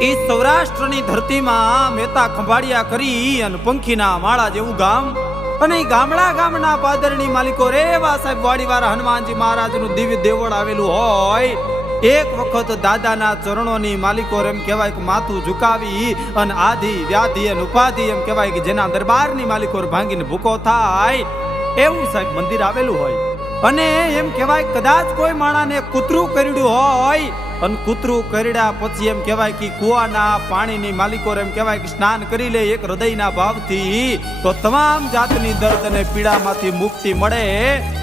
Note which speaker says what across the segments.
Speaker 1: એ સૌરાષ્ટ્રની ધરતીમાં મહેતા ખંભાળિયા કરી અને પંખીના માળા જેવું ગામ અને ગામડા ગામના પાદરની માલિકો રેવા સાહેબ વાડીવાળા હનુમાનજી મહારાજનું દિવ્ય દેવળ આવેલું હોય. એક વખત દાદાના ચરણોની માલિકો એમ કહેવાય કે માથું ઝુકાવી અને આધિ, વ્યાધિ અને ઉપાધિ એમ કહેવાય કે જેના દરબારની માલિકો ભાંગીને ભૂકો થાય. એવું સાહેબ મંદિર આવેલું હોય. અને એમ કહેવાય કદાચ કોઈ માણાને કૂતરું કરડ્યું હોય અને કૂતરું કરડ્યા પછી એમ કહેવાય કે કુવાના પાણીની માલિકો એમ કહેવાય કે સ્નાન કરી લે એક હૃદયના ભાવથી, તો તમામ જાતની દર્દ અને પીડામાંથી મુક્તિ મળે.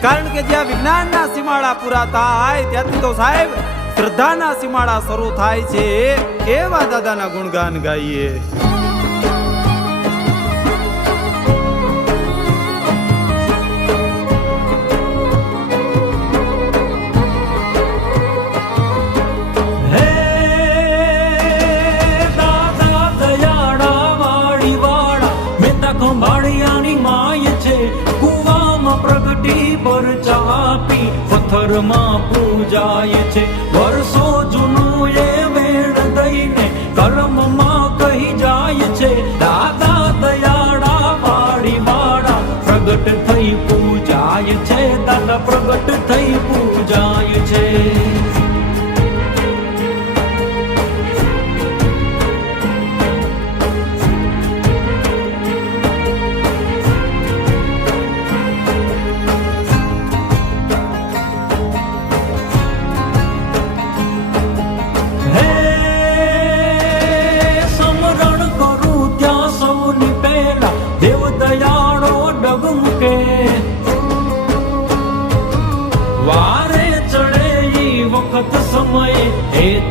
Speaker 1: કારણ કે જ્યાં વિજ્ઞાનના સીમાડા પૂરા થાય, ત્યાંથી તો સાહેબ શ્રદ્ધાના સીમાડા શરૂ થાય છે. એવા દાદાના ગુણગાન ગાઈએ.
Speaker 2: પથ્થરમાં પૂજાય છે. વર્ષો જૂનું એ વેણ દઈને કર્મમાં કહી જાય છે. દાદા દયાળા વાળી વાળા પ્રગટ થઈ પૂજાય છે. દાદા પ્રગટ થઈ પૂજાય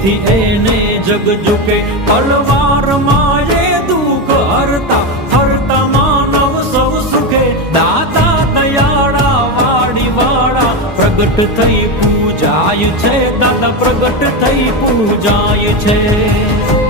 Speaker 2: એથી એને જગ ઝુકે તલવાર મારે દુઃખ હરતા હરતા માનવ સૌ સુખે. દાતા દયાળા વાડી વાળા પ્રગટ થઈ પૂજાય છે, દાદા પ્રગટ થઈ પૂજાય છે.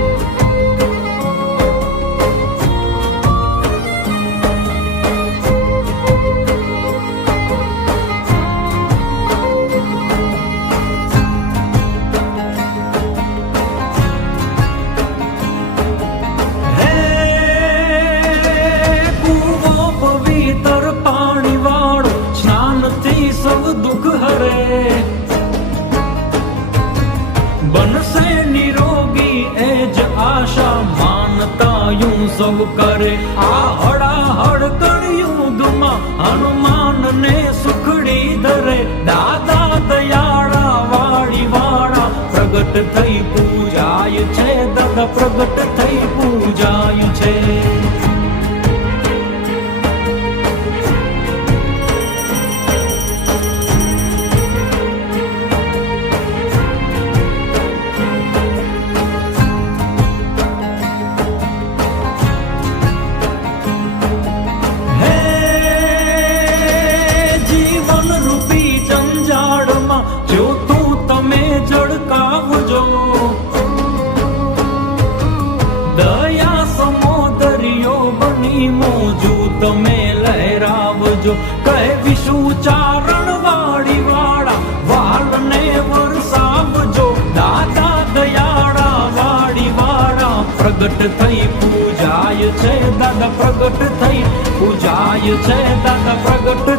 Speaker 2: સૌ કરે આ હડાહડ કળયુગમાં હનુમાન ને સુખડી ધરે. દાદા દયાળા વાળી વાળા પ્રગટ થઈ પૂજાય છે દાદા પ્રગટ થઈ પૂજાય છે. દયા સમોદરિયો બની મોજું. તમે લહેરાવજો કહે વિશુ ચારણ વાળી વાળા વાળને વરસાવજો. દાદા દયાળા વાળી વાળા પ્રગટ થઈ પૂજાય છે દાદા, પ્રગટ થઈ પૂજાય છે દાદા, પ્રગટ